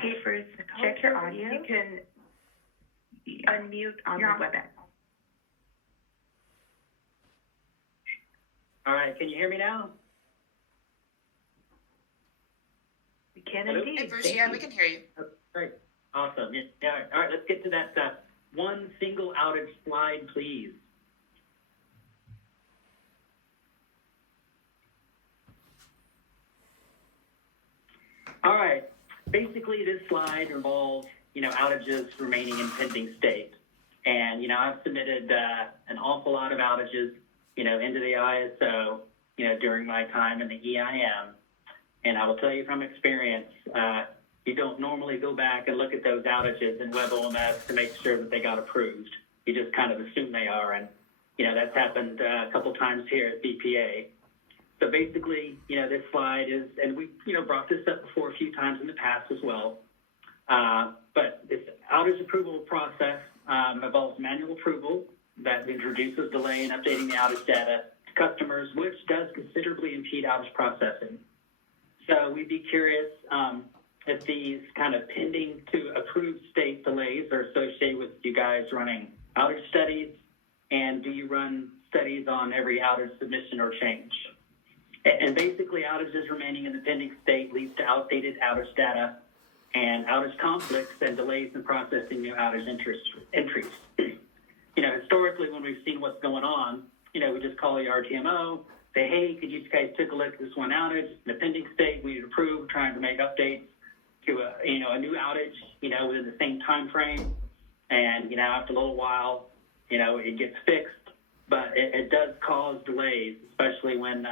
Okay, first, check your audio. You can unmute on the WebEx. All right, can you hear me now? We can Hello? indeed. Hey, Bruce, Thank yeah, you. we can hear you. Oh, great. Awesome. Yeah. All right, let's get to that one single outage slide, please. All right. Basically, this slide involves, outages remaining in pending state. And, I've submitted an awful lot of outages, into the ISO, during my time in the EIM. And I will tell you from experience, you don't normally go back and look at those outages in WebOMS to make sure that they got approved. You just kind of assume they are. And, that's happened a couple times here at BPA. So basically, this slide is, and we, brought this up before a few times in the past as well. But this outage approval process involves manual approval that introduces delay in updating the outage data to customers, which does considerably impede outage processing. So we'd be curious if these kind of pending to approved state delays are associated with you guys running outage studies, and do you run studies on every outage submission or change? And basically, outages remaining in the pending state leads to outdated outage data and outage conflicts and delays in processing new outage entries. Historically, when we've seen what's going on, we just call the RTMO, say, hey, could you guys take a look at this one outage? It's in the pending state, we need to approve, trying to make updates to a new outage, within the same time frame. And, after a little while, it gets fixed, but it does cause delays, especially when,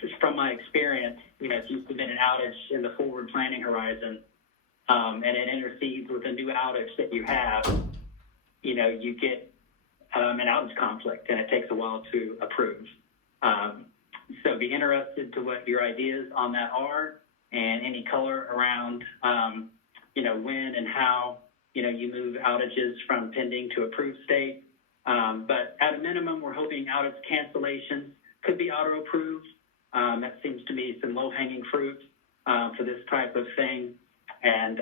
just from my experience, if you submit an outage in the forward planning horizon, and it intercedes with a new outage that you have, you get an outage conflict, and it takes a while to approve. So be interested to what your ideas on that are, and any color around, when and how, you move outages from pending to approved state. But at a minimum, we're hoping outage cancellations could be auto-approved. That seems to me some low-hanging fruit for this type of thing. And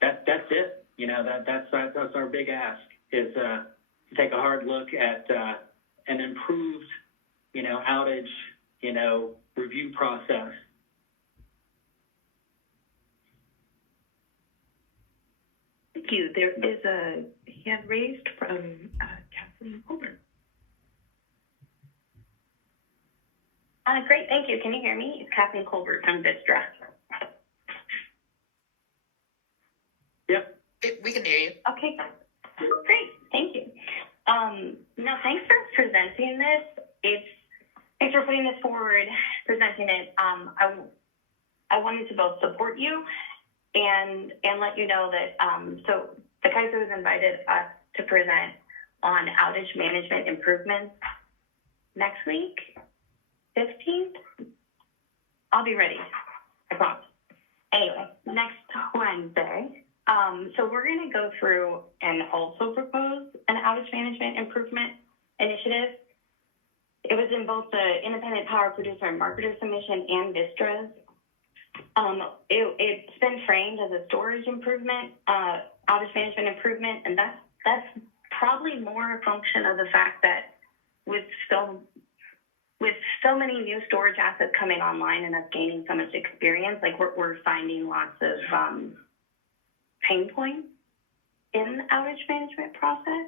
that's it. That's our big ask, is to take a hard look at an improved, outage, review process. Thank you. There is a hand raised from Kathleen Colbert. Great, thank you. Can you hear me? It's Kathleen Colbert from Vistra. Yep. We can hear you. Okay, great, thank you. No, thanks for presenting this. Thanks for putting this forward, presenting it. I wanted to both support you and let you know that, so the CAISO has invited us to present on outage management improvements next week, 15th. I'll be ready, I promise. Anyway, next Wednesday. So we're going to go through and also propose an outage management improvement initiative. It was in both the Independent Power Producer and Marketer submission and Vistra's. It's been framed as a storage improvement, outage management improvement, and that's probably more a function of the fact that with so many new storage assets coming online and us gaining so much experience, like we're finding lots of pain points in the outage management process,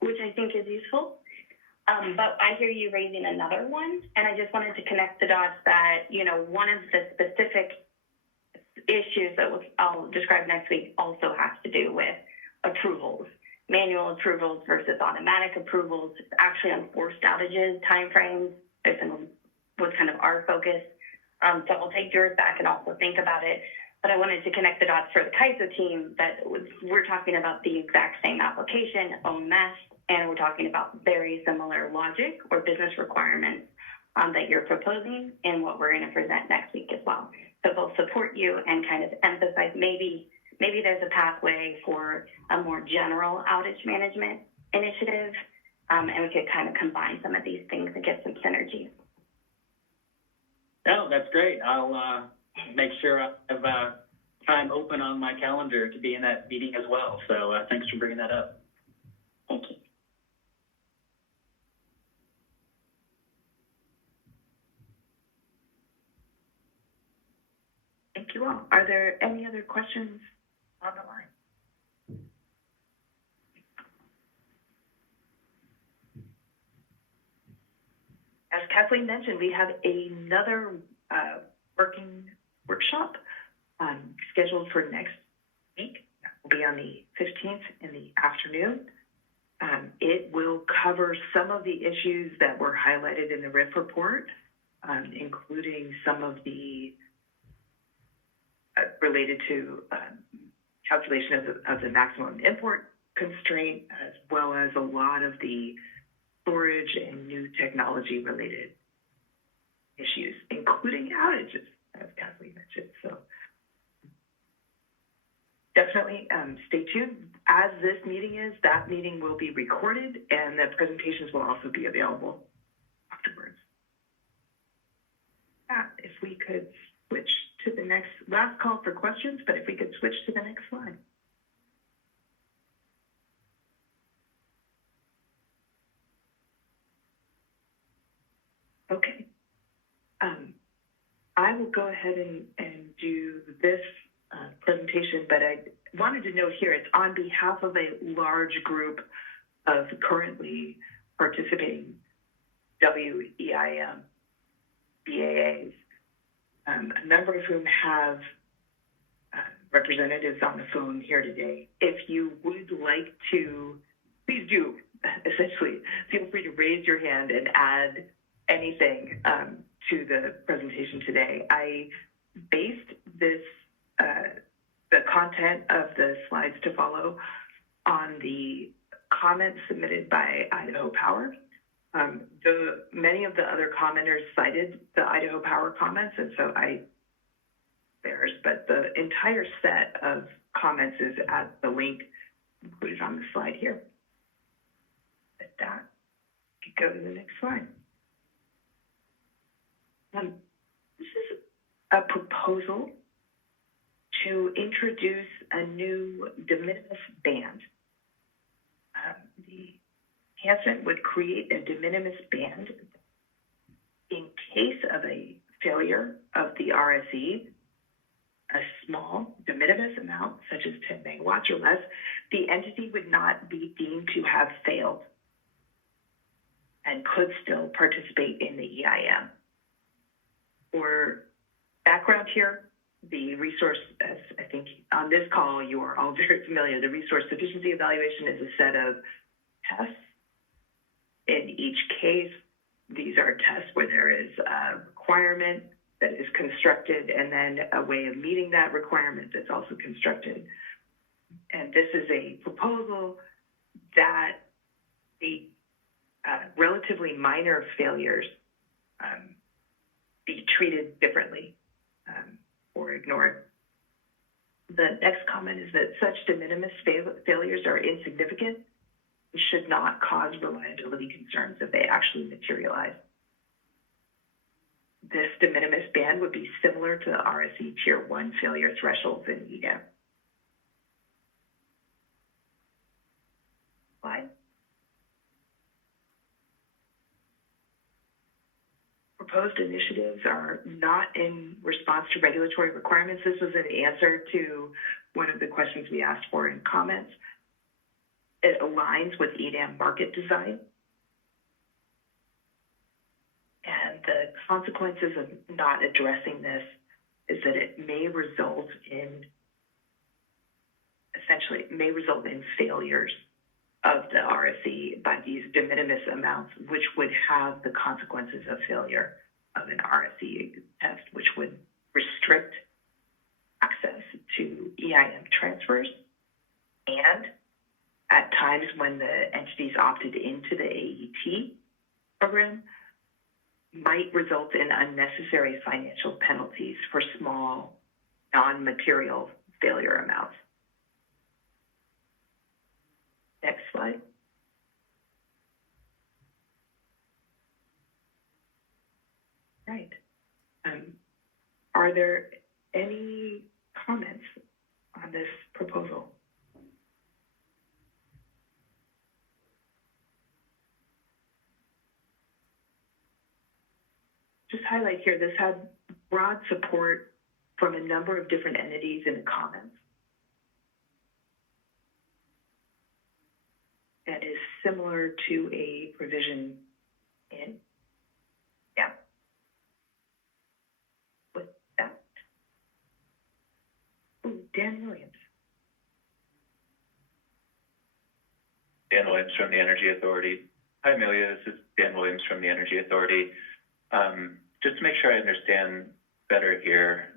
which I think is useful. But I hear you raising another one, and I just wanted to connect the dots that, one of the specific issues that I'll describe next week also has to do with approvals, manual approvals versus automatic approvals, actually enforced outages, timeframes. Was kind of our focus. So I'll take yours back and also think about it. But I wanted to connect the dots for the CAISO team that we're talking about the exact same application, OMS, and we're talking about very similar logic or business requirements that you're proposing and what we're going to present next week as well. So both support you and kind of emphasize maybe there's a pathway for a more general outage management initiative, and we could kind of combine some of these things and get some synergies. No, that's great. I'll make sure I have time open on my calendar to be in that meeting as well. So thanks for bringing that up. Thank you. Thank you all. Are there any other questions on the line? As Kathleen mentioned, we have another working workshop scheduled for next week. That will be on the 15th in the afternoon. It will cover some of the issues that were highlighted in the RIF report, including some of the related to calculation of the maximum import constraint, as well as a lot of the storage and new technology related issues, including outages, as Kathleen mentioned. So definitely stay tuned. As this meeting is, that meeting will be recorded and the presentations will also be available afterwards. If we could switch to the next, last call for questions, but if we could switch to the next slide. Okay. I will go ahead and do this presentation, but I wanted to note here, it's on behalf of a large group of currently participating WEIM BAAs, a number of whom have representatives on the phone here today. If you would like to, please do, essentially, feel free to raise your hand and add anything to the presentation today. I based this, the content of the slides to follow on the comments submitted by Idaho Power. Many of the other commenters cited the Idaho Power comments, and so theirs, but the entire set of comments is at the link included on the slide here. With that, we can go to the next slide. This is a proposal to introduce a new de minimis band. The enhancement would create a de minimis band in case of a failure of the RSE, a small de minimis amount, such as 10 megawatts or less, the entity would not be deemed to have failed and could still participate in the EIM. For background here, the resource, as I think on this call you are all very familiar, the resource sufficiency evaluation is a set of tests. In each case, these are tests where there is a requirement that is constructed and then a way of meeting that requirement that's also constructed. And this is a proposal that the relatively minor failures be treated differently or ignored. The next comment is that such de minimis failures are insignificant and should not cause reliability concerns if they actually materialize. This de minimis band would be similar to the RSE Tier 1 failure thresholds in EDAM. Slide. Proposed initiatives are not in response to regulatory requirements. This was an answer to one of the questions we asked for in comments. It aligns with EDAM market design. And the consequences of not addressing this is that it may result in, essentially, it may result in failures of the RSE by these de minimis amounts, which would have the consequences of failure of an RSE test, which would restrict access to EIM transfers. And at times when the entities opted into the AET program, might result in unnecessary financial penalties for small, non-material failure amounts. Next slide. Right. Are there any comments on this proposal? Just highlight here, this had broad support from a number of different entities in the comments. That is similar to a provision in, yeah. With that. Ooh, Dan Williams. Dan Williams from the Energy Authority. Hi, Amelia. This is Dan Williams from the Energy Authority. Just to make sure I understand better here,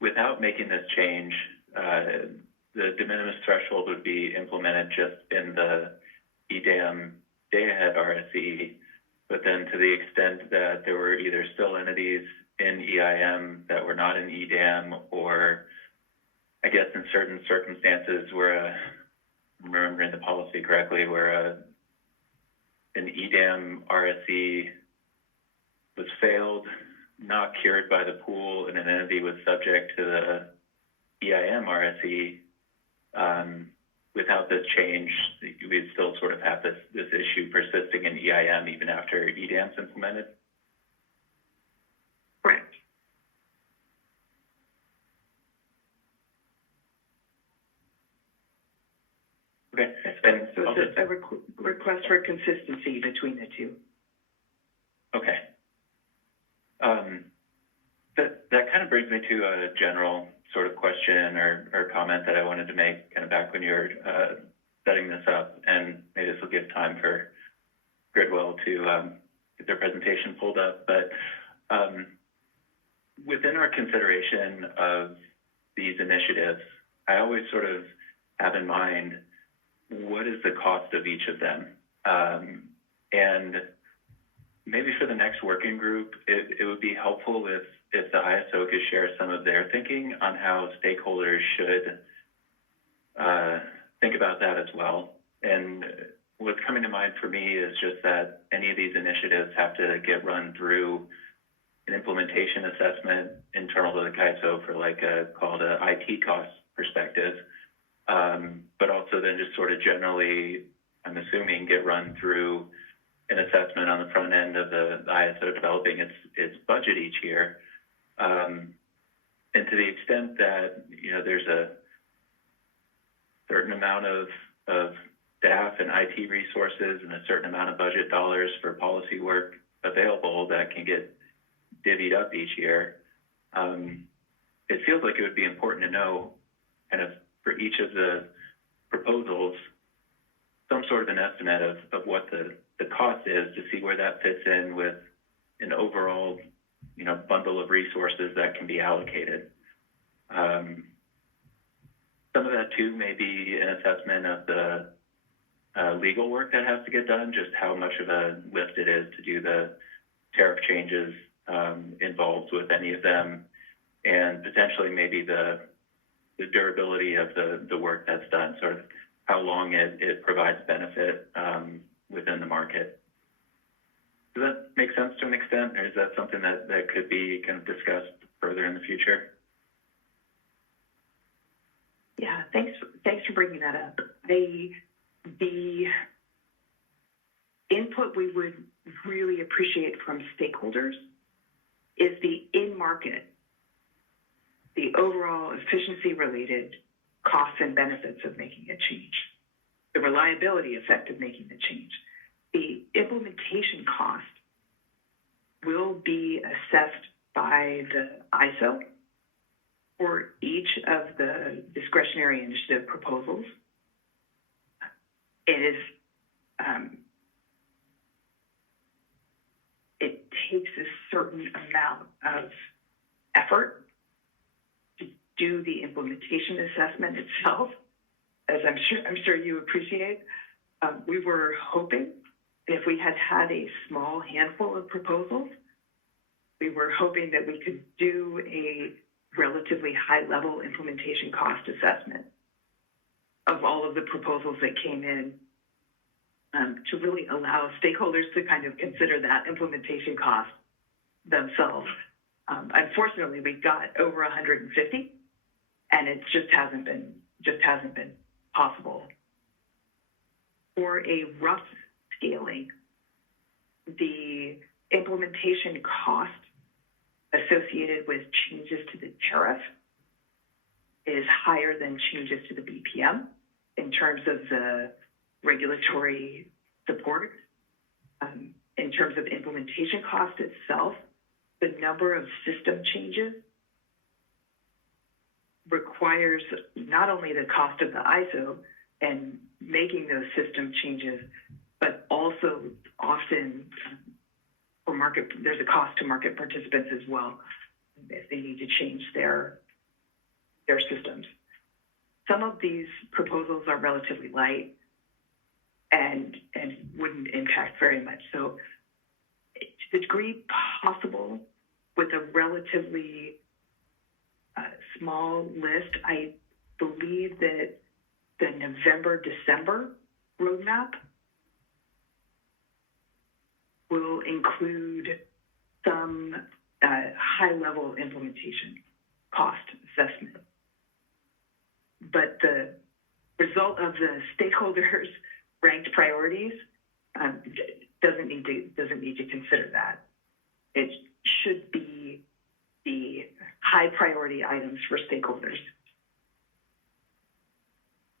without making this change, the de minimis threshold would be implemented just in the EDAM day-ahead RSE, but then to the extent that there were either still entities in EIM that were not in EDAM, or I guess in certain circumstances where, remembering the policy correctly, where an EDAM RSE was failed, not cured by the pool, and an entity was subject to the EIM RSE, without this change, we'd still sort of have this issue persisting in EIM even after EDAM's implemented? Correct. Okay. And so it's a request for consistency between the two. Okay. That kind of brings me to a general sort of question or comment that I wanted to make kind of back when you were setting this up, and maybe this will give time for Gridwell to get their presentation pulled up. But within our consideration of these initiatives, I always sort of have in mind, what is the cost of each of them? And maybe for the next working group, it would be helpful if the ISO could share some of their thinking on how stakeholders should think about that as well. And what's coming to mind for me is just that any of these initiatives have to get run through an implementation assessment internal to the CAISO for like called a IT cost perspective, but also then just sort of generally, I'm assuming, get run through an assessment on the front end of the ISO developing its budget each year. And to the extent that, you know, there's a certain amount of staff and IT resources and a certain amount of budget dollars for policy work available that can get divvied up each year, it feels like it would be important to know kind of for each of the proposals some sort of an estimate of what the cost is, to see where that fits in with an overall, you know, bundle of resources that can be allocated. Some of that too may be an assessment of the legal work that has to get done, just how much of a lift it is to do the tariff changes involved with any of them, and potentially maybe the durability of the work that's done, sort of how long it provides benefit within the market. Does that make sense to an extent, or is that something that could be kind of discussed further in the future? Yeah, thanks for bringing that up. The input we would really appreciate from stakeholders is the in-market, the overall efficiency-related costs and benefits of making a change, the reliability effect of making the change. The implementation cost will be assessed by the ISO for each of the discretionary initiative proposals. It takes a certain amount of effort to do the implementation assessment itself, as I'm sure you appreciate. We were hoping, if we had a small handful of proposals, we were hoping that we could do a relatively high-level implementation cost assessment of all of the proposals that came in, to really allow stakeholders to kind of consider that implementation cost themselves. Unfortunately, we got over 150, and it just hasn't been possible. For a rough scaling, the implementation cost associated with changes to the tariff is higher than changes to the BPM in terms of the regulatory support. In terms of implementation cost itself, the number of system changes requires not only the cost of the ISO and making those system changes, but also often there's a cost to market participants as well if they need to change their systems. Some of these proposals are relatively light and wouldn't impact very much. So to the degree possible, with a relatively small list, I believe that the November-December roadmap will include some high-level implementation cost assessment. But the result of the stakeholders' ranked priorities doesn't need to consider that. It should be the high priority items for stakeholders.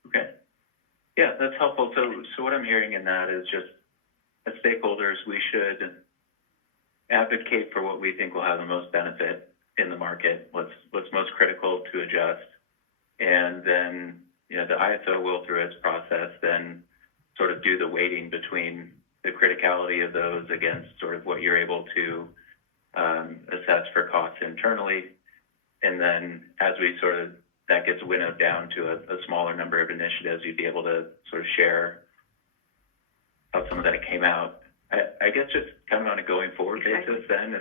Okay. Yeah, that's helpful. So what I'm hearing in that is just as stakeholders, we should advocate for what we think will have the most benefit in the market, what's most critical to adjust. And then, the ISO will, through its process, then sort of do the weighting between the criticality of those against sort of what you're able to assess for costs internally. And then as we that gets winnowed down to a smaller number of initiatives, you'd be able to sort of share how some of that came out. I guess just kind of on a going forward basis, then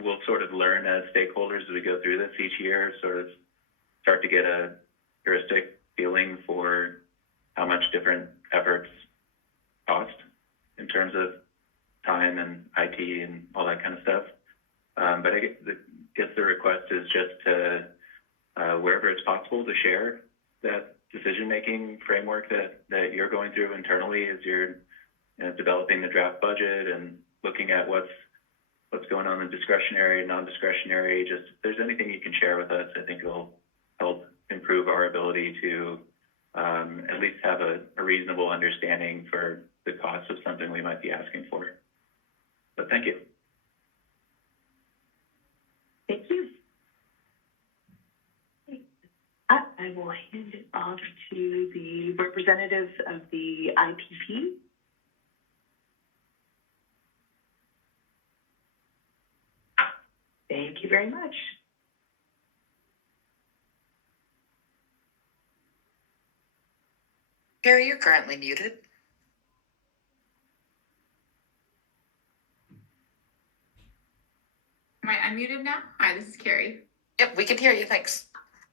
we'll sort of learn as stakeholders as we go through this each year, sort of start to get a heuristic feeling for how much different efforts cost in terms of time and IT and all that kind of stuff. But I guess the request is just to, wherever it's possible, to share that decision-making framework that you're going through internally as you're developing the draft budget and looking at what's going on in discretionary and non-discretionary. Just if there's anything you can share with us, I think it'll help improve our ability to at least have a reasonable understanding for the cost of something we might be asking for. But thank you. Thank you. I will hand it off to the representatives of the IPP. Thank you very much. Carrie, you're currently muted. Am I unmuted now? Hi, this is Carrie. Yep, we can hear you. Thanks.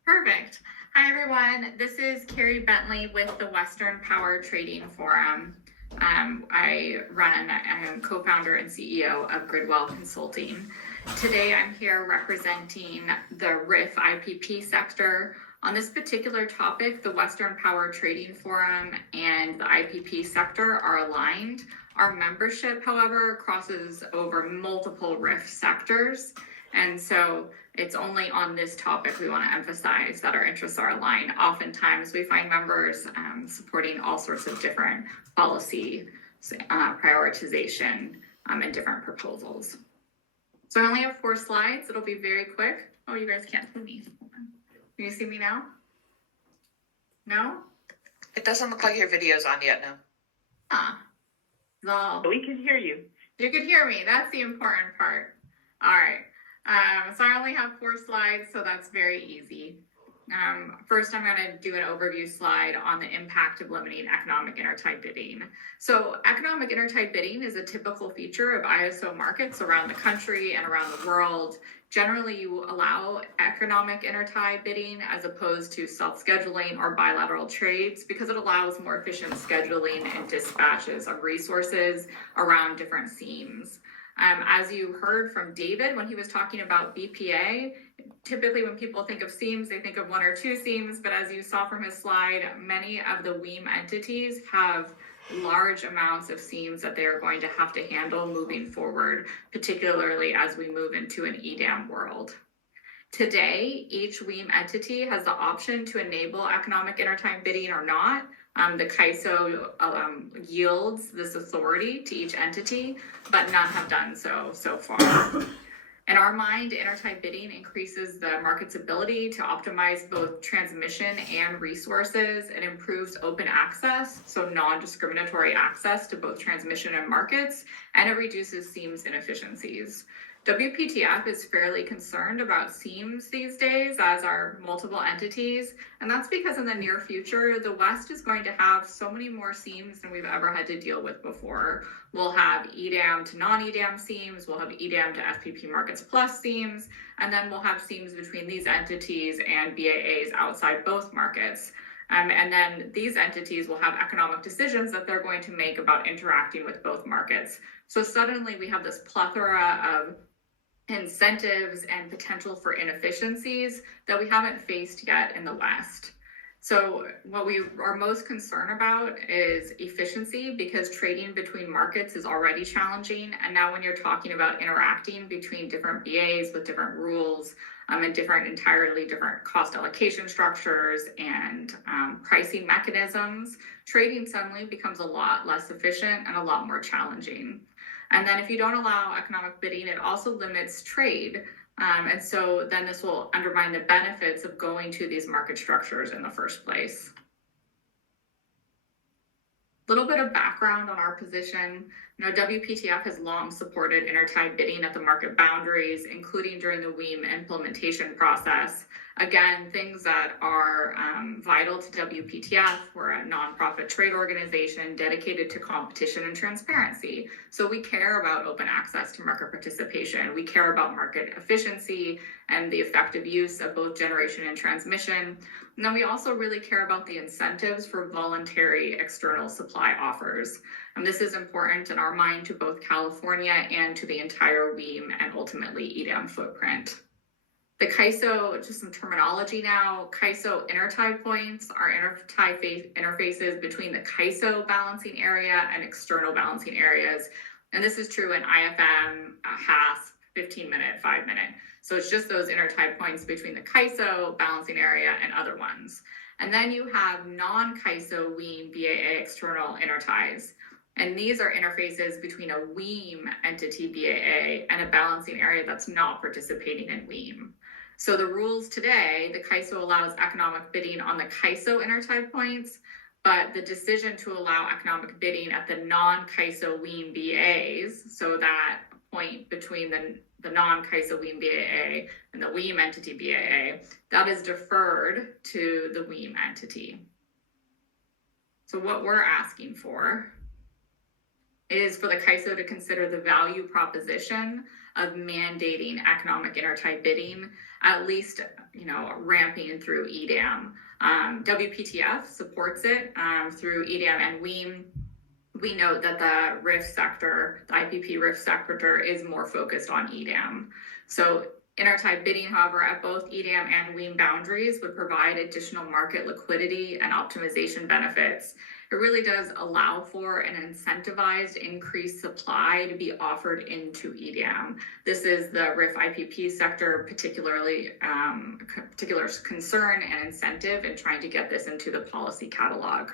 Perfect. Hi, everyone. This is Carrie Bentley with the Western Power Trading Forum. I am co-founder and CEO of Gridwell Consulting. Today, I'm here representing the RIF IPP sector. On this particular topic, the Western Power Trading Forum and the IPP sector are aligned. Our membership, however, crosses over multiple RIF sectors. And so it's only on this topic we want to emphasize that our interests are aligned. Oftentimes we find members supporting all sorts of different policy prioritization and different proposals. So I only have 4 slides. It'll be very quick. Oh, you guys can't see me. Can you see me now? No? It doesn't look like your video's on yet, no. No. We can hear you. You can hear me. That's the important part. All right. So I only have 4 slides, so that's very easy. First, I'm going to do an overview slide on the impact of limiting economic intertie bidding. So economic intertie bidding is a typical feature of ISO markets around the country and around the world. Generally, you allow economic intertie bidding as opposed to self-scheduling or bilateral trades because it allows more efficient scheduling and dispatches of resources around different seams. As you heard from David when he was talking about BPA, typically when people think of seams, they think of one or two seams, but as you saw from his slide, many of the WEAM entities have large amounts of seams that they are going to have to handle moving forward, particularly as we move into an EDAM world. Today, each WEAM entity has the option to enable economic intertime bidding or not. The CAISO yields this authority to each entity, but none have done so far. In our mind, intertime bidding increases the market's ability to optimize both transmission and resources. It improves open access, so non-discriminatory access to both transmission and markets, and it reduces seams inefficiencies. WPTF is fairly concerned about seams these days, as are multiple entities, and that's because in the near future, the West is going to have so many more seams than we've ever had to deal with before. We'll have EDAM to non-EDAM seams, we'll have EDAM to FPP Markets Plus seams, and then we'll have seams between these entities and BAAs outside both markets. And then these entities will have economic decisions that they're going to make about interacting with both markets. So suddenly we have this plethora of incentives and potential for inefficiencies that we haven't faced yet in the West. So what we are most concerned about is efficiency, because trading between markets is already challenging. And now when you're talking about interacting between different BAs with different rules and entirely different cost allocation structures and pricing mechanisms, trading suddenly becomes a lot less efficient and a lot more challenging. And then if you don't allow economic bidding, it also limits trade. And so then this will undermine the benefits of going to these market structures in the first place. A little bit of background on our position. WPTF has long supported intertime bidding at the market boundaries, including during the WEAM implementation process. Again, things that are vital to WPTF. We're a nonprofit trade organization dedicated to competition and transparency. So we care about open access to market participation. We care about market efficiency and the effective use of both generation and transmission. And then we also really care about the incentives for voluntary external supply offers. And this is important in our mind to both California and to the entire WEAM and ultimately EDAM footprint. The CAISO, just some terminology now, CAISO intertie points are interfaces between the CAISO balancing area and external balancing areas. And this is true in IFM, HASP, 15-minute, 5-minute. So it's just those intertie points between the CAISO balancing area and other ones. And then you have non-CAISO WEAM BAA external interties. And these are interfaces between a WEAM entity BAA and a balancing area that's not participating in WEAM. So the rules today, the CAISO allows economic bidding on the CAISO intertie points, but the decision to allow economic bidding at the non-CAISO WEAM BAs, so that point between the non-CAISO WEAM BAA and the WEAM entity BAA, that is deferred to the WEAM entity. So what we're asking for is for the CAISO to consider the value proposition of mandating economic intertie bidding, at least, ramping through EDAM. WPTF supports it through EDAM and WEAM. We note that the RIF sector, the IPP RIF sector, is more focused on EDAM. So intertie bidding, however, at both EDAM and WEAM boundaries would provide additional market liquidity and optimization benefits. It really does allow for an incentivized increased supply to be offered into EDAM. This is the RIF IPP sector particular concern and incentive in trying to get this into the policy catalog.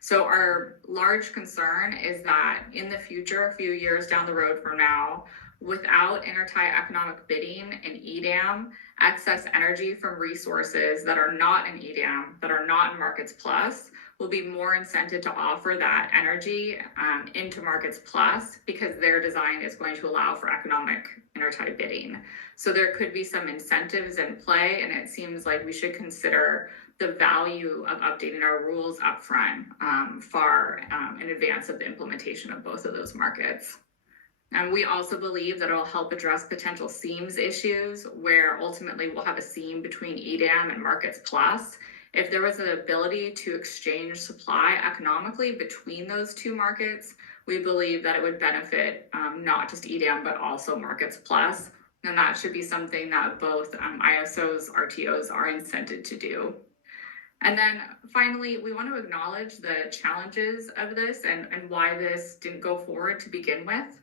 So our large concern is that in the future, a few years down the road from now, without intertie economic bidding in EDAM, excess energy from resources that are not in EDAM, that are not in Markets Plus, will be more incented to offer that energy into Markets Plus, because their design is going to allow for economic intertie bidding. So there could be some incentives in play, and it seems like we should consider the value of updating our rules upfront far in advance of the implementation of both of those markets. And we also believe that it will help address potential seams issues, where ultimately we'll have a seam between EDAM and Markets Plus. If there was an ability to exchange supply economically between those two markets, we believe that it would benefit not just EDAM, but also Markets Plus. And that should be something that both ISOs, RTOs are incented to do. And then finally, we want to acknowledge the challenges of this and why this didn't go forward to begin with.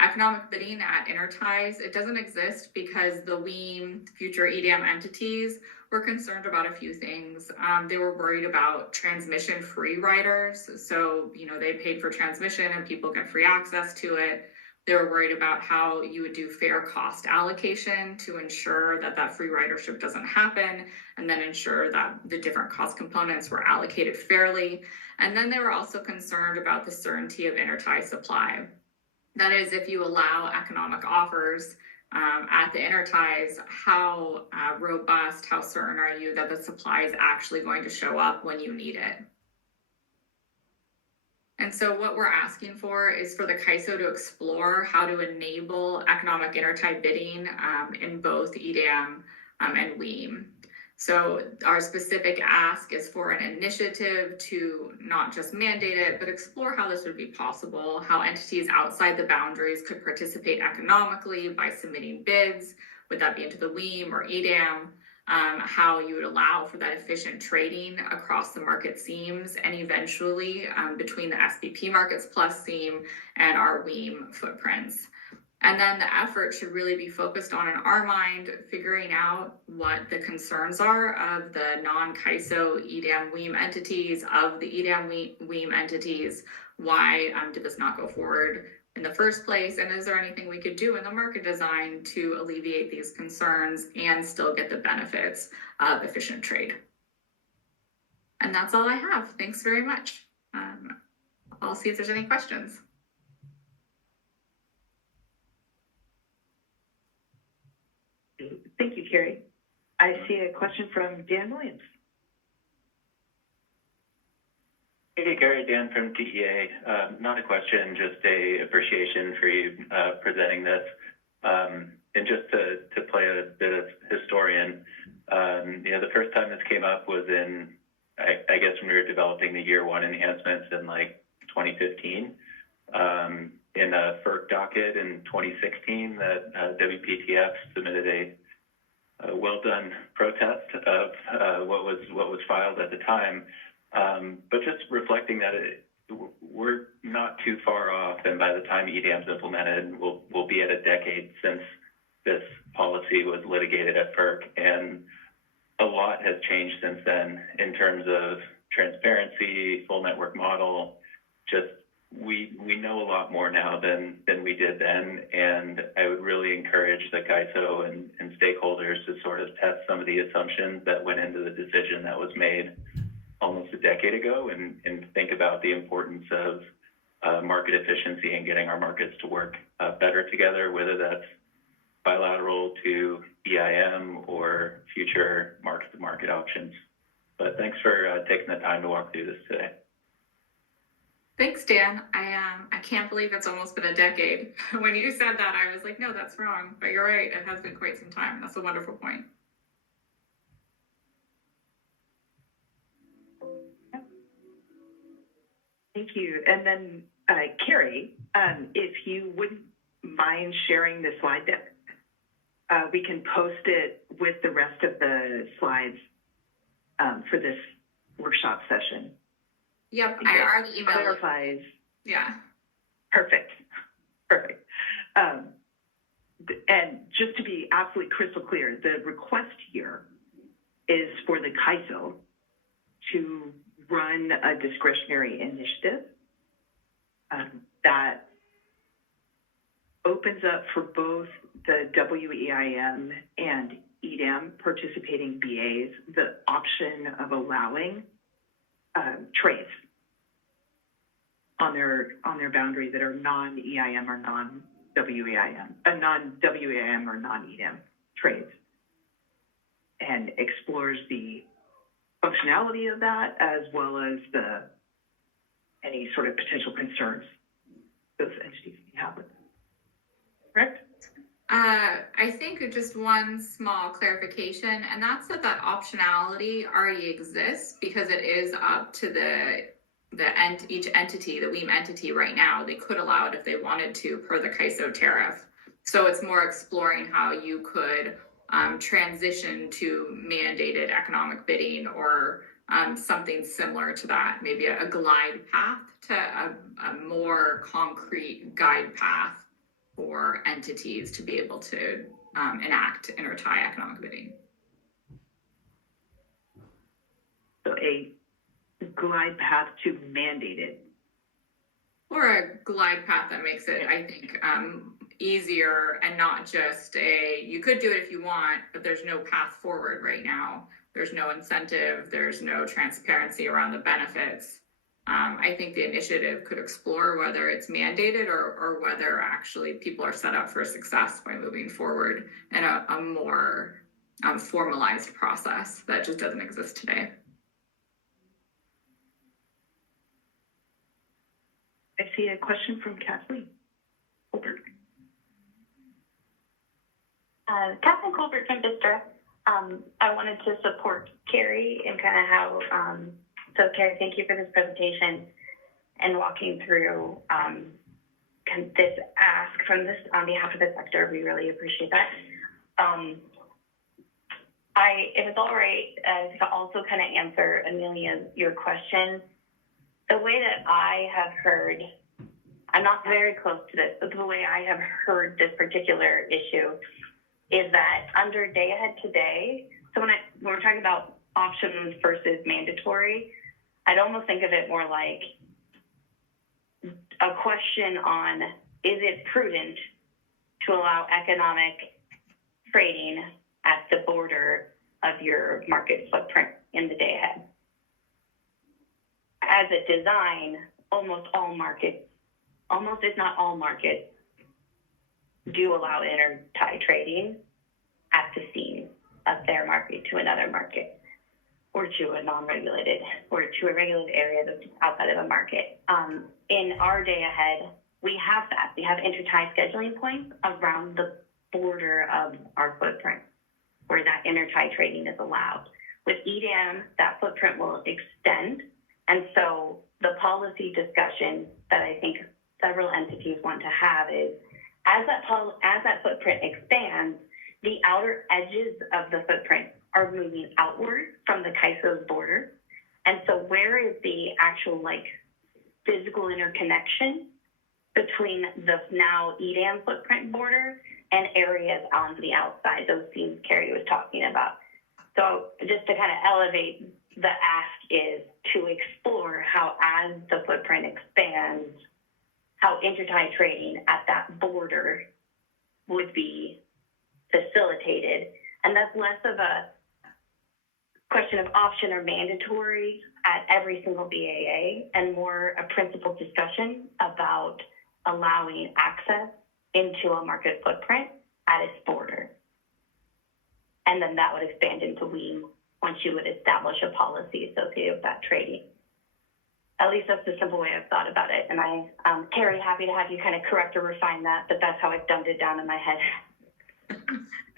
Economic bidding at Interties, it doesn't exist because the WEAM future EDAM entities were concerned about a few things. They were worried about transmission free riders. So, they paid for transmission and people get free access to it. They were worried about how you would do fair cost allocation to ensure that that free ridership doesn't happen, and then ensure that the different cost components were allocated fairly. And then they were also concerned about the certainty of intertie supply. That is, if you allow economic offers at the interties, how robust, how certain are you that the supply is actually going to show up when you need it? And so what we're asking for is for the CAISO to explore how to enable economic intertie bidding in both EDAM and WEAM. So our specific ask is for an initiative to not just mandate it, but explore how this would be possible, how entities outside the boundaries could participate economically by submitting bids. Would that be into the WEAM or EDAM? How you would allow for that efficient trading across the market seams, and eventually between the SPP Markets Plus seam and our WEAM footprints. And then the effort should really be focused on, in our mind, figuring out what the concerns are of the non-CAISO EDAM WEAM entities, of the EDAM WEAM entities. Why did this not go forward in the first place? And is there anything we could do in the market design to alleviate these concerns and still get the benefits of efficient trade? And that's all I have. Thanks very much. I'll see if there's any questions. Thank you, Carrie. I see a question from Dan Williams. Hey, Gary, Dan from DEA. Not a question, just a appreciation for you presenting this. And just to play a bit of historian, the first time this came up was in, I guess, when we were developing the year one enhancements in like 2015. In a FERC docket in 2016, that WPTF submitted a well-done protest of what was filed at the time. But just reflecting that we're not too far off, and by the time EDAM's implemented, we'll be at a decade since this policy was litigated at FERC, and a lot has changed since then in terms of transparency, full network model. Just we know a lot more now than we did then, and I would really encourage the CAISO and stakeholders to sort of test some of the assumptions that went into the decision that was made almost a decade ago, and think about the importance of market efficiency and getting our markets to work better together, whether that's bilateral to EIM or future market-to-market options. But thanks for taking the time to walk through this today. Thanks, Dan. I can't believe it's almost been a decade. When you said that, I was like, no, that's wrong. But you're right. It has been quite some time. That's a wonderful point. Thank you. And then, Carrie, if you wouldn't mind sharing the slide deck, we can post it with the rest of the slides for this workshop session. Yep, I already emailed. Clarifies. Yeah. Perfect. And just to be absolutely crystal clear, the request here is for the CAISO to run a discretionary initiative that opens up for both the WEIM and EDAM participating BAs the option of allowing trades on their boundary that are non-EIM or non-WEIM, non-WEIM or non-EDAM trades, and explores the functionality of that as well as any sort of potential concerns those entities may have with them. Correct? I think just one small clarification, and that's that optionality already exists because it is up to the each entity, the WEAM entity right now, they could allow it if they wanted to per the CAISO tariff. So it's more exploring how you could transition to mandated economic bidding or something similar to that, maybe a glide path to a more concrete guide path for entities to be able to enact intertie economic bidding. So a glide path to mandated. Or a glide path that makes it, I think, easier and not just you could do it if you want, but there's no path forward right now. There's no incentive, there's no transparency around the benefits. I think the initiative could explore whether it's mandated or whether actually people are set up for success by moving forward in a more formalized process that just doesn't exist today. I see a question from Kathleen Colbert. Kathleen Colbert from Vistra. I wanted to support Carrie and kind of how, so Carrie, thank you for this presentation and walking through kind of this ask from this on behalf of the sector. We really appreciate that. If it's all right, to also kind of answer Amelia, your question, the way that I have heard, I'm not very close to this, but the way I have heard this particular issue is that under day ahead today, so when we're talking about options versus mandatory, I'd almost think of it more like a question on, is it prudent to allow economic trading at the border of your market footprint in the day ahead? As a design, almost if not all markets, do allow intertie trading at the seam of their market to another market, or to a non-regulated, or to a regulated area that's outside of a market. In our day ahead, we have that. We have intertie scheduling points around the border of our footprint where that intertie trading is allowed. With EDAM, that footprint will extend. And so the policy discussion that I think several entities want to have is, as that footprint expands, the outer edges of the footprint are moving outward from the CAISO's border. And so where is the actual physical interconnection between the now EDAM footprint border and areas on the outside, those seams Carrie was talking about? So just to kind of elevate, the ask is to explore how, as the footprint expands, how intertie trading at that border would be facilitated. And that's less of a question of option or mandatory at every single BAA, and more a principled discussion about allowing access into a market footprint at its border. And then that would expand into WEAM once you would establish a policy associated with that trading. At least that's the simple way I've thought about it. And Carrie, happy to have you kind of correct or refine that, but that's how I've dumbed it down in my head.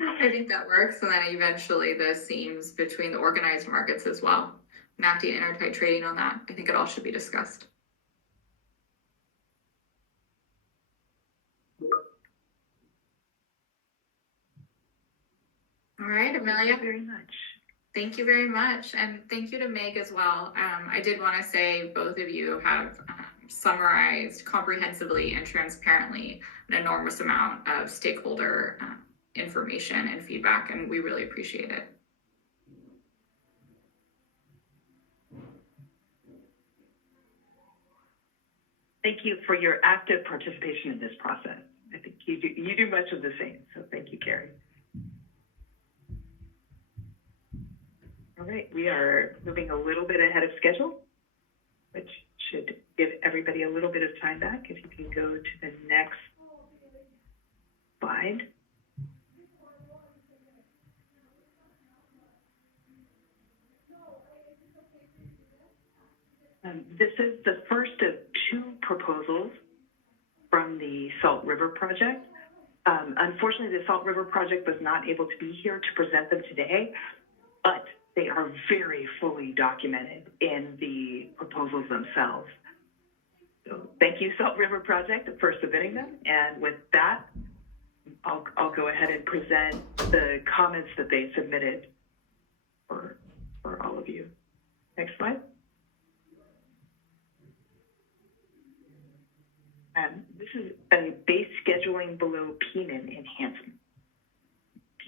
I think that works. And then eventually the seams between the organized markets as well, enacting intertie trading on that. I think it all should be discussed. All right, Amelia. Thank you very much. Thank you very much. And thank you to Meg as well. I did want to say both of you have summarized comprehensively and transparently an enormous amount of stakeholder information and feedback, and we really appreciate it. Thank you for your active participation in this process. I think you do much of the same, so thank you, Carrie. All right, we are moving a little bit ahead of schedule, which should give everybody a little bit of time back. If you can go to the next slide. This is the first of two proposals from the Salt River Project. Unfortunately, the Salt River Project was not able to be here to present them today, but they are very fully documented in the proposals themselves. So thank you, Salt River Project, for submitting them. And with that, I'll go ahead and present the comments that they submitted for all of you. Next slide. This is a base scheduling below PMIN enhancement.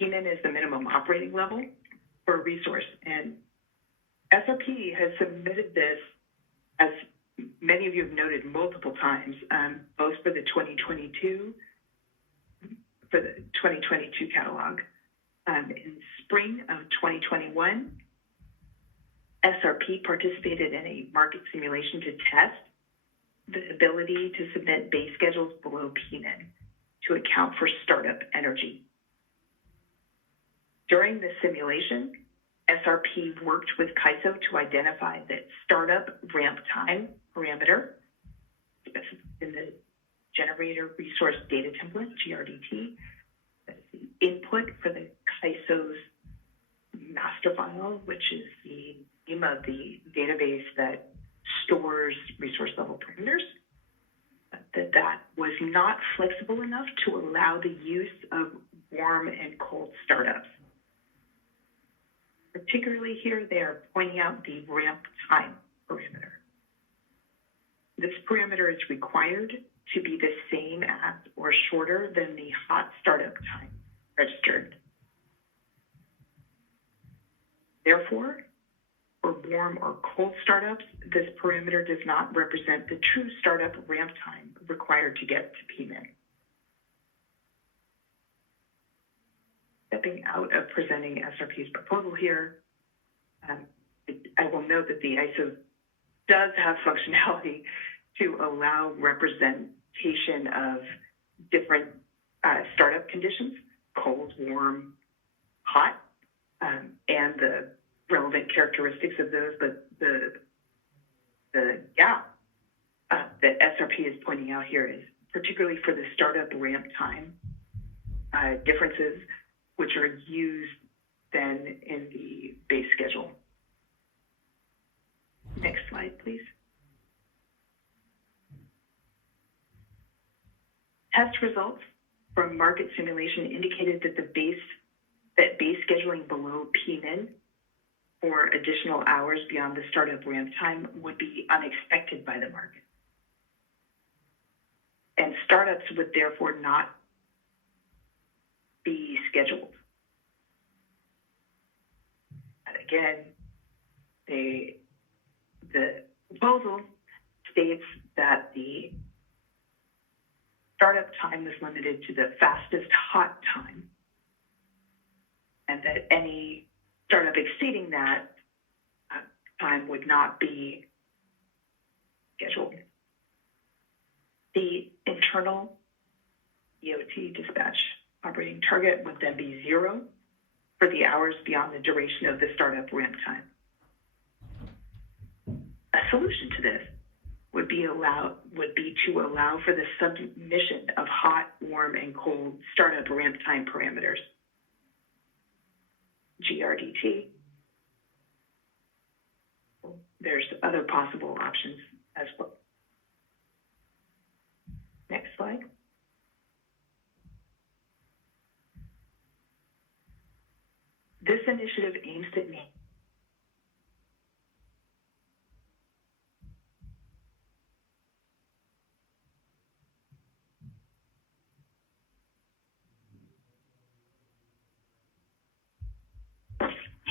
PMIN is the minimum operating level for a resource, and SRP has submitted this, as many of you have noted multiple times, both for the 2022 catalog. In spring of 2021, SRP participated in a market simulation to test the ability to submit base schedules below PMIN to account for startup energy. During the simulation, SRP worked with CAISO to identify the startup ramp time parameter in the generator resource data template, GRDT. That's the input for the CAISO's master file, which is the name of the database that stores resource level parameters. That was not flexible enough to allow the use of warm and cold startups. Particularly here, they are pointing out the ramp time parameter. This parameter is required to be the same as or shorter than the hot startup time registered. Therefore, for warm or cold startups, this parameter does not represent the true startup ramp time required to get to PMIN. Stepping out of presenting SRP's proposal here, I will note that the ISO does have functionality to allow representation of different startup conditions, cold, warm, hot, and the relevant characteristics of those, but the gap that SRP is pointing out here is particularly for the startup ramp time differences, which are used then in the base schedule. Next slide, please. Test results from market simulation indicated that base scheduling below PMIN for additional hours beyond the startup ramp time would be unexpected by the market. And startups would therefore not be scheduled. And again, the proposal states that the startup time is limited to the fastest hot time, and that any startup exceeding that time would not be scheduled. The internal EOT dispatch operating target would then be 0 for the hours beyond the duration of the startup ramp time. A solution to this would be to allow for the submission of hot, warm, and cold startup ramp time parameters, GRDT. There's other possible options as well. Next slide. This initiative aims to meet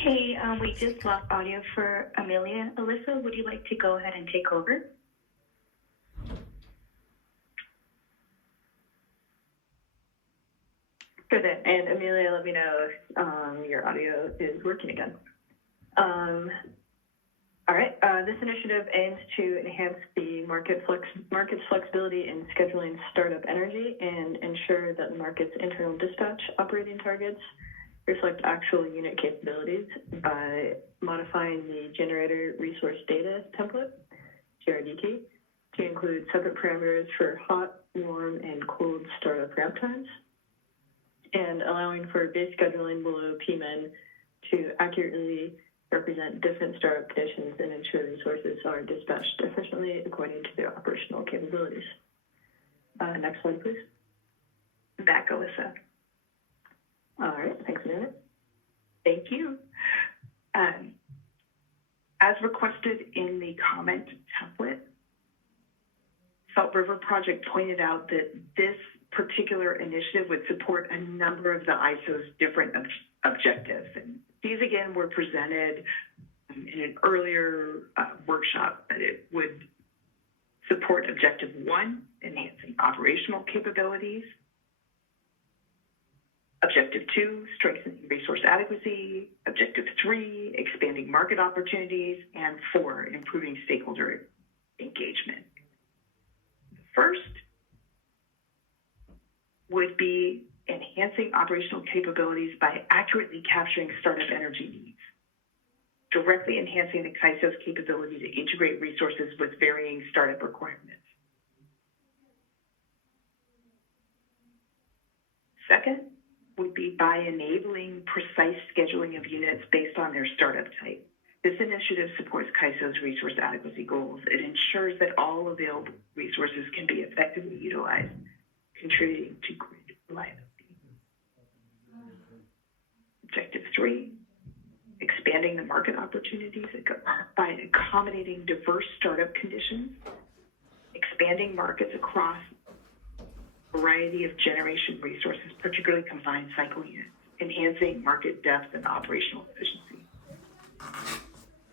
Hey, we just lost audio for Amelia. Alyssa, would you like to go ahead and take over? Good. And Amelia, let me know if your audio is working again. All right. This initiative aims to enhance the market's flexibility in scheduling startup energy and ensure that the market's internal dispatch operating targets reflect actual unit capabilities by modifying the generator resource data template, GRDT, to include separate parameters for hot, warm, and cold startup ramp times, and allowing for base scheduling below PMIN to accurately represent different startup conditions and ensure resources are dispatched efficiently according to their operational capabilities. Next slide, please. Back, Alyssa. All right, thanks, Amanda. Thank you. As requested in the comment template, Salt River Project pointed out that this particular initiative would support a number of the ISO's different objectives. And these, again, were presented in an earlier workshop, but it would support Objective 1, enhancing operational capabilities. Objective 2, strengthening resource adequacy. Objective 3, expanding market opportunities. And 4, improving stakeholder engagement. First would be enhancing operational capabilities by accurately capturing startup energy needs, directly enhancing the CAISO's capability to integrate resources with varying startup requirements. Second would be by enabling precise scheduling of units based on their startup type. This initiative supports CAISO's resource adequacy goals. It ensures that all available resources can be effectively utilized, contributing to grid reliability. Objective 3, expanding the market opportunities by accommodating diverse startup conditions, expanding markets across a variety of generation resources, particularly combined cycle units, enhancing market depth and operational efficiency.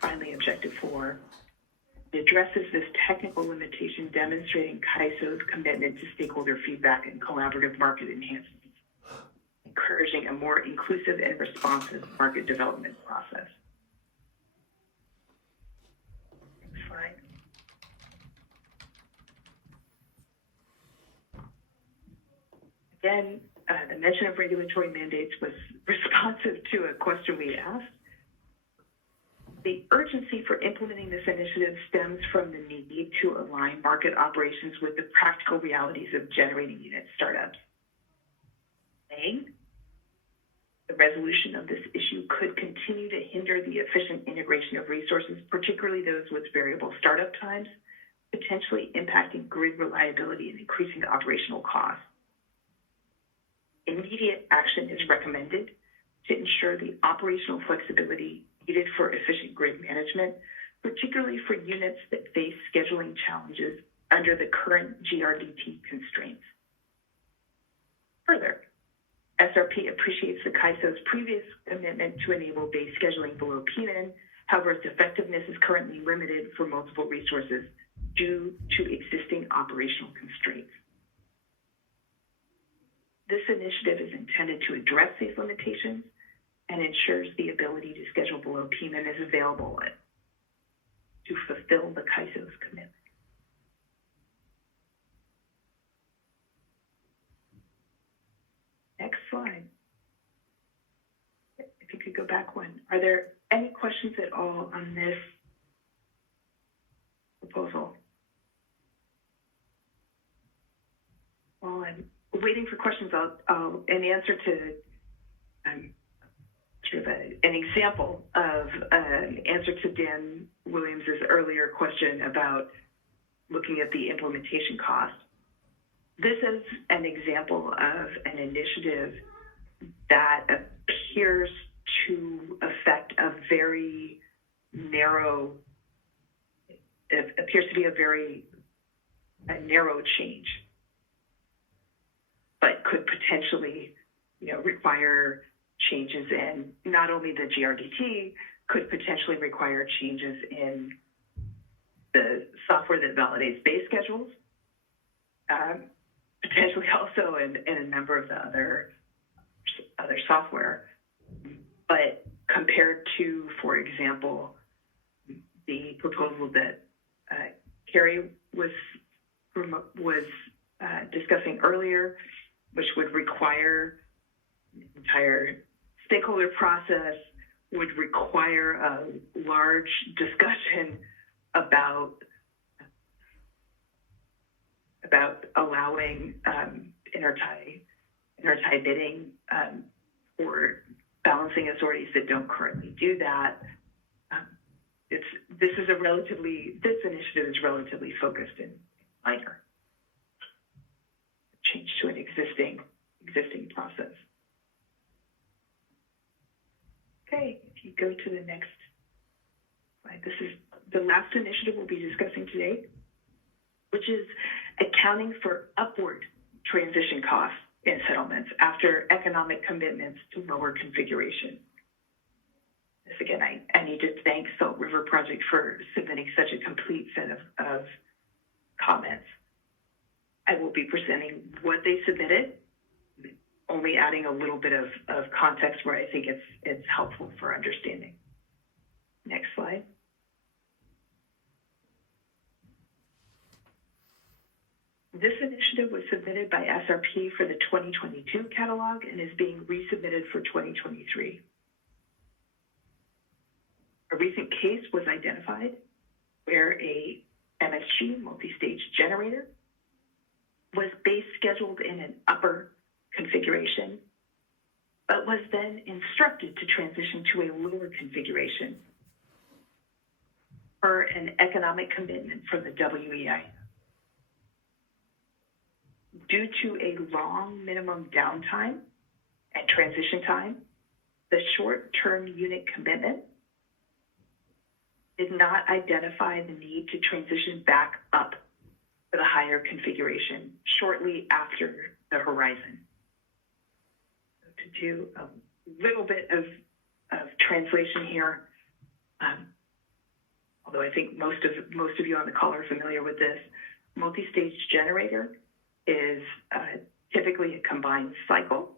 Finally, Objective 4, it addresses this technical limitation, demonstrating CAISO's commitment to stakeholder feedback and collaborative market enhancements, encouraging a more inclusive and responsive market development process. Next slide. Again, the mention of regulatory mandates was responsive to a question we asked. The urgency for implementing this initiative stems from the need to align market operations with the practical realities of generating unit startups. The resolution of this issue could continue to hinder the efficient integration of resources, particularly those with variable startup times, potentially impacting grid reliability and increasing operational costs. Immediate action is recommended to ensure the operational flexibility needed for efficient grid management, particularly for units that face scheduling challenges under the current GRDT constraints. Further, SRP appreciates the CAISO's previous commitment to enable base scheduling below PMIN. However, its effectiveness is currently limited for multiple resources due to existing operational constraints. This initiative is intended to address these limitations and ensures the ability to schedule below PMIN is available to fulfill the CAISO's commitment. Next slide. If you could go back one. Are there any questions at all on this proposal? While I'm waiting for questions, I'll in answer to sort of an example of an answer to Dan Williams's earlier question about looking at the implementation cost. This is an example of an initiative that appears to affect a very narrow, it appears to be a very narrow change, but could potentially, require changes in not only the GRDT, could potentially require changes in the software that validates base schedules, potentially also in a number of the other software. But compared to, for example, the proposal that Carrie was discussing earlier, which would require an entire stakeholder process, would require a large discussion about allowing inter-tie bidding for balancing authorities that don't currently do that, this initiative is relatively focused and minor. Change to an existing process. Okay, if you go to the next slide, this is the last initiative we'll be discussing today, which is accounting for upward transition costs in settlements after economic commitments to lower configuration. This again, I need to thank Salt River Project for submitting such a complete set of comments. I will be presenting what they submitted, only adding a little bit of context where I think it's helpful for understanding. Next slide. This initiative was submitted by SRP for the 2022 catalog and is being resubmitted for 2023. A recent case was identified where a MSG, multi-stage generator, was base scheduled in an upper configuration, but was then instructed to transition to a lower configuration per an economic commitment from the WEI. Due to a long minimum downtime and transition time, the short-term unit commitment did not identify the need to transition back up to the higher configuration shortly after the horizon. So to do a little bit of translation here, although I think most of you on the call are familiar with this, multi-stage generator is typically a combined cycle,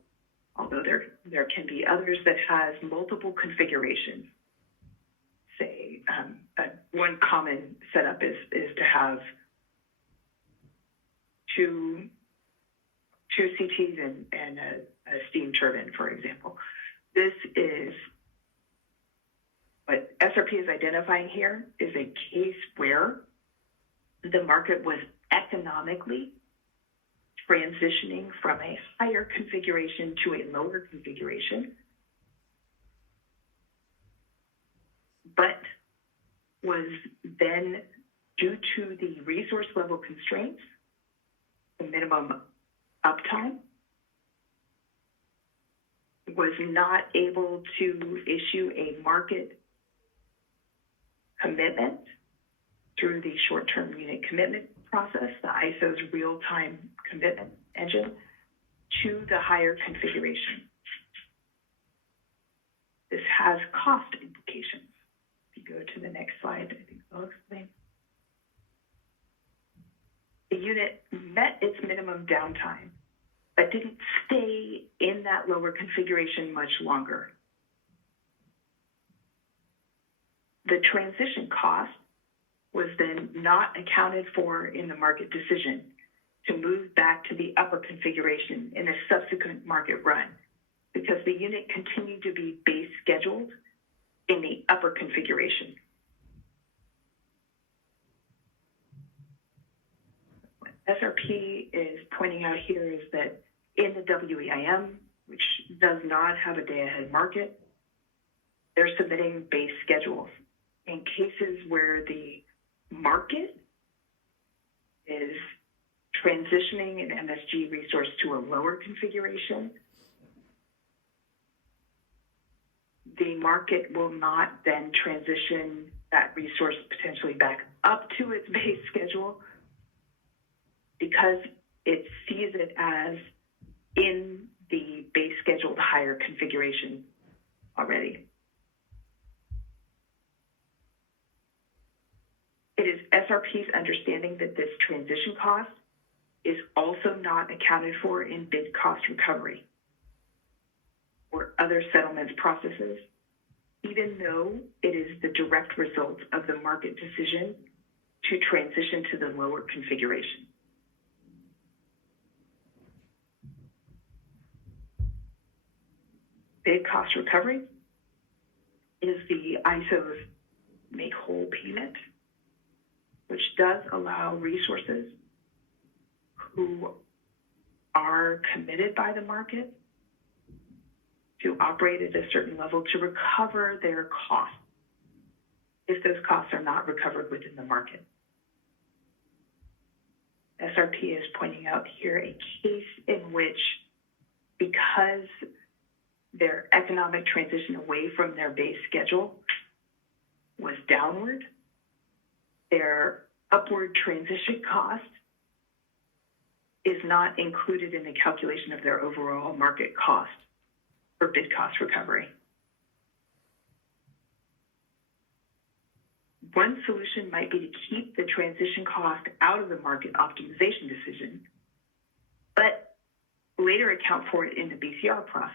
although there can be others that has multiple configurations. Say, one common setup is to have two CTs and a steam turbine, for example. This is what SRP is identifying here is a case where the market was economically transitioning from a higher configuration to a lower configuration, but was then, due to the resource level constraints, the minimum uptime, was not able to issue a market commitment through the short-term unit commitment process, the ISO's real-time commitment engine, to the higher configuration. This has cost implications. If you go to the next slide, I think I'll explain. The unit met its minimum downtime, but didn't stay in that lower configuration much longer. The transition cost was then not accounted for in the market decision to move back to the upper configuration in a subsequent market run, because the unit continued to be base scheduled in the upper configuration. What SRP is pointing out here is that in the WEIM, which does not have a day-ahead market, they're submitting base schedules. In cases where the market is transitioning an MSG resource to a lower configuration, the market will not then transition that resource potentially back up to its base schedule because it sees it as in the base scheduled higher configuration already. It is SRP's understanding that this transition cost is also not accounted for in bid cost recovery or other settlements processes, even though it is the direct result of the market decision to transition to the lower configuration. Bid cost recovery is the ISO's make whole payment, which does allow resources who are committed by the market to operate at a certain level to recover their costs if those costs are not recovered within the market. SRP is pointing out here a case in which, because their economic transition away from their base schedule was downward, their upward transition cost is not included in the calculation of their overall market cost for bid cost recovery. One solution might be to keep the transition cost out of the market optimization decision, but later account for it in the BCR process.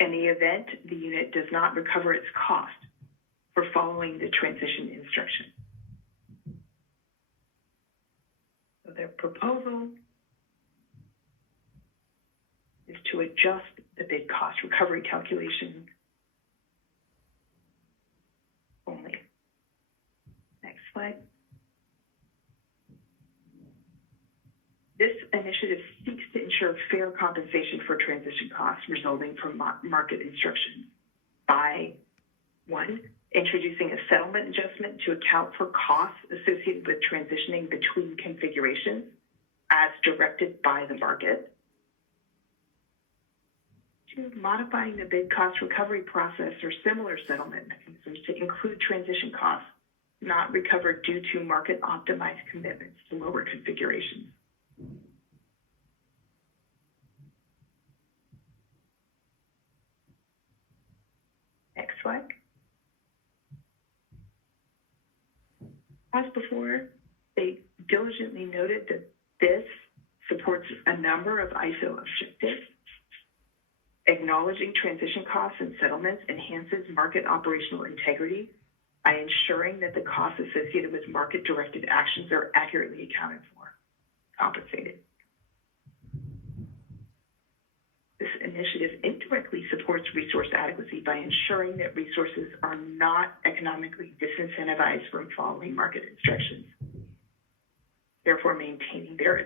In the event the unit does not recover its cost for following the transition instruction. So their proposal is to adjust the bid cost recovery calculation only. Next slide. This initiative seeks to ensure fair compensation for transition costs resulting from market instruction by, one, introducing a settlement adjustment to account for costs associated with transitioning between configurations as directed by the market. Two, modifying the bid cost recovery process or similar settlement mechanisms to include transition costs not recovered due to market optimized commitments to lower configurations. Next slide. As before, they diligently noted that this supports a number of ISO objectives. Acknowledging transition costs and settlements enhances market operational integrity by ensuring that the costs associated with market-directed actions are accurately accounted for, compensated. This initiative indirectly supports resource adequacy by ensuring that resources are not economically disincentivized from following market instructions, therefore maintaining their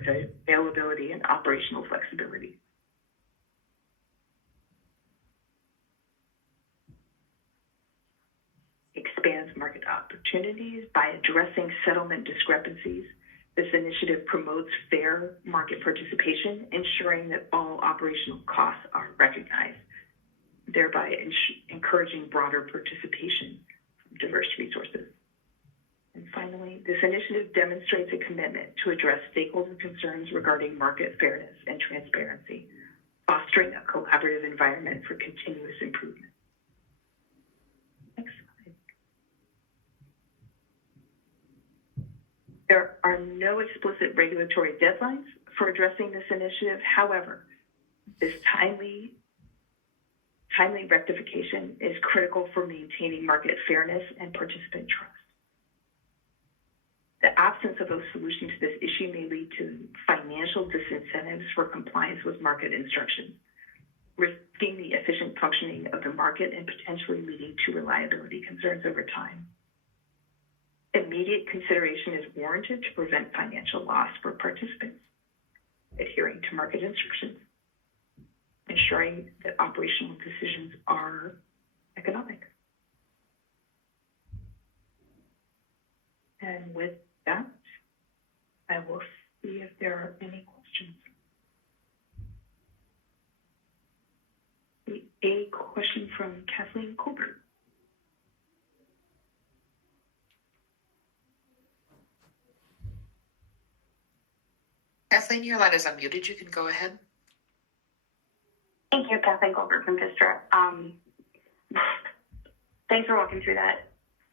availability and operational flexibility. Expands market opportunities by addressing settlement discrepancies. This initiative promotes fair market participation, ensuring that all operational costs are recognized, thereby encouraging broader participation from diverse resources. And finally, this initiative demonstrates a commitment to address stakeholder concerns regarding market fairness and transparency, fostering a collaborative environment for continuous improvement. Next slide. There are no explicit regulatory deadlines for addressing this initiative. However, this timely rectification is critical for maintaining market fairness and participant trust. The absence of a solution to this issue may lead to financial disincentives for compliance with market instructions, risking the efficient functioning of the market and potentially leading to reliability concerns over time. Immediate consideration is warranted to prevent financial loss for participants adhering to market instructions, ensuring that operational decisions are economic. And with that, I will see if there are any questions. A question from Kathleen Colbert. Kathleen, your line is unmuted. You can go ahead. Thank you, Kathleen Goldberg from Vistra. Thanks for walking through that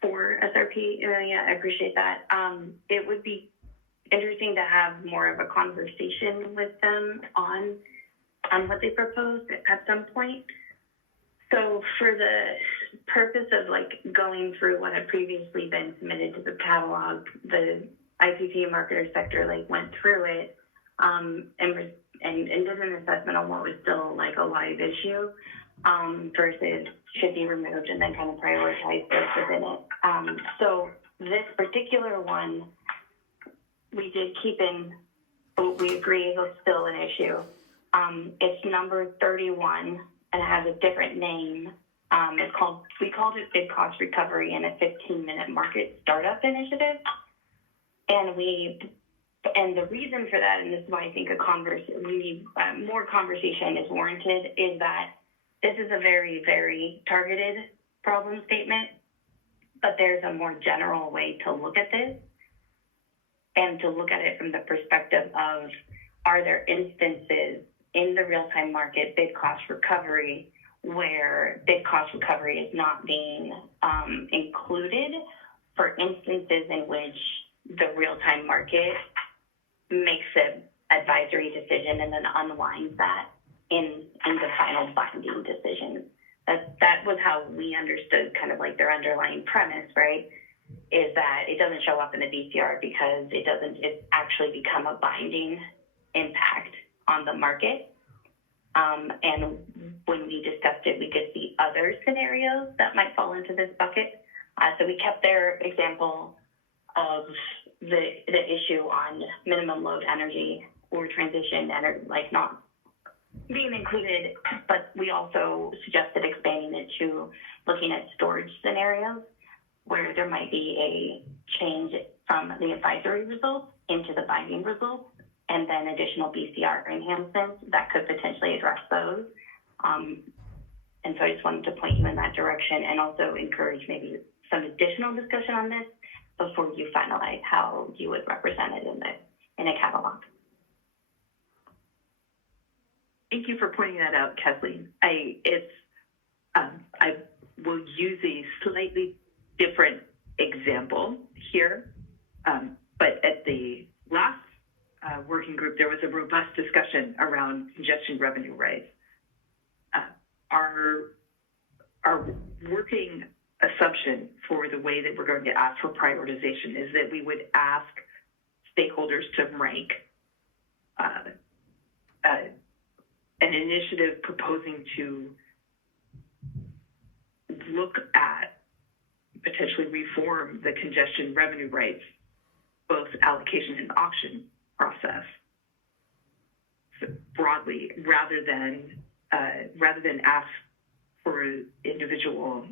for SRP, Amelia. I appreciate that. It would be interesting to have more of a conversation with them on what they proposed at some point. So for the purpose of going through what had previously been submitted to the catalog, the ICT marketer sector went through it and did an assessment on what was still a live issue versus should be removed, and then kind of prioritize those within it. So this particular one, we did keep in, we agree is still an issue. It's number 31, and it has a different name We called it Bid Cost Recovery and a 15-minute market startup initiative. And the reason for that, and this is why I think more conversation is warranted, is that this is a very, very targeted problem statement, but there's a more general way to look at this and to look at it from the perspective of, are there instances in the real-time market bid cost recovery where bid cost recovery is not being included for instances in which the real-time market makes an advisory decision and then unwinds that in the final binding decision. That was how we understood kind of like their underlying premise, right? Is that it doesn't show up in the BCR because it actually become a binding impact on the market. And when we discussed it, we could see other scenarios that might fall into this bucket. So we kept their example of the issue on minimum load energy or transition energy, like not being included, but we also suggested expanding it to looking at storage scenarios where there might be a change from the advisory results into the binding results, and then additional BCR enhancements that could potentially address those. And so I just wanted to point you in that direction and also encourage maybe some additional discussion on this before you finalize how you would represent it in a catalog. Thank you for pointing that out, Kathleen. I will use a slightly different example here, but at the last working group, there was a robust discussion around congestion revenue rates. Our working assumption for the way that we're going to ask for prioritization is that we would ask stakeholders to rank an initiative proposing to look at potentially reform the congestion revenue rates, both allocation and auction process, so broadly, rather than ask for individual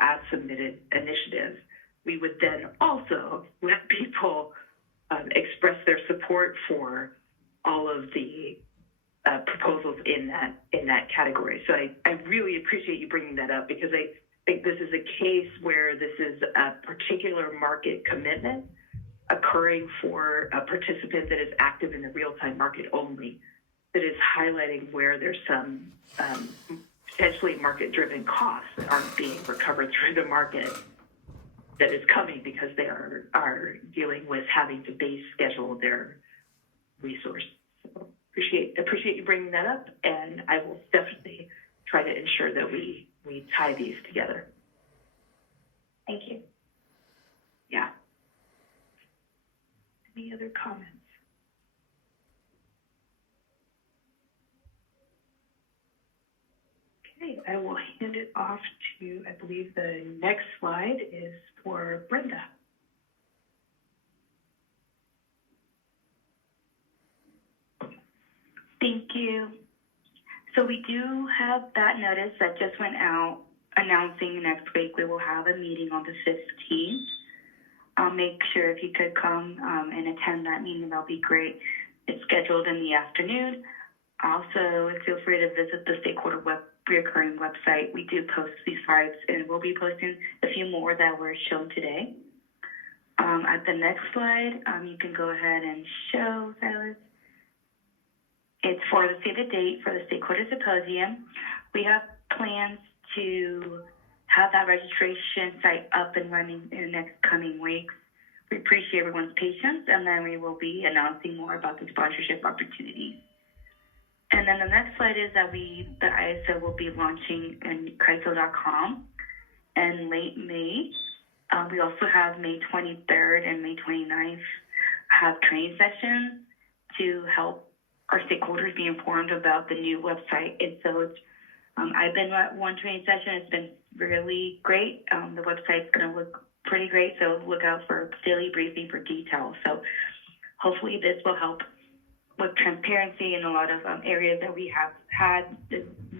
as submitted initiatives. We would then also let people express their support for all of the proposals in that category. So I really appreciate you bringing that up, because I think this is a case where this is a particular market commitment occurring for a participant that is active in the real-time market only, that is highlighting where there's some potentially market-driven costs that aren't being recovered through the market that is coming because they are dealing with having to base schedule their resource. So appreciate you bringing that up, and I will definitely try to ensure that we tie these together. Thank you. Yeah. Any other comments? Okay, I will hand it off to, I believe the next slide is for Brenda. Thank you. So we do have that notice that just went out announcing next week we will have a meeting on the 15th. I'll make sure if you could come and attend that meeting, that'll be great. It's scheduled in the afternoon. Also, feel free to visit the stakeholder reoccurring website. We do post these slides, and we'll be posting a few more that were shown today. At the next slide, you can go ahead and show those. It's for the save the date for the stakeholder symposium. We have plans to have that registration site up and running in the next coming weeks. We appreciate everyone's patience, and then we will be announcing more about the sponsorship opportunities. And then the next slide is that the ISO will be launching in CAISO.com in late May. We also have May 23rd and May 29th have training sessions to help our stakeholders be informed about the new website. And so I've been at one training session. It's been really great. The website's going to look pretty great, so look out for daily briefing for details. So hopefully this will help with transparency in a lot of areas that we have had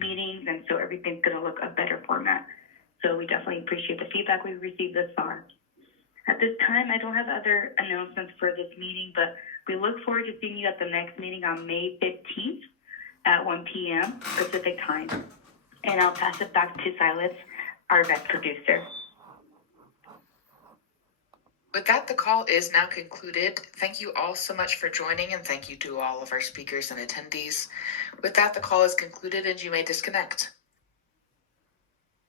meetings, and so everything's going to look a better format. So we definitely appreciate the feedback we've received thus far. At this time, I don't have other announcements for this meeting, but we look forward to seeing you at the next meeting on May 15th at 1 p.m. Pacific time. And I'll pass it back to Silas, our event producer. With that, the call is now concluded. Thank you all so much for joining, and thank you to all of our speakers and attendees. With that, the call is concluded and you may disconnect.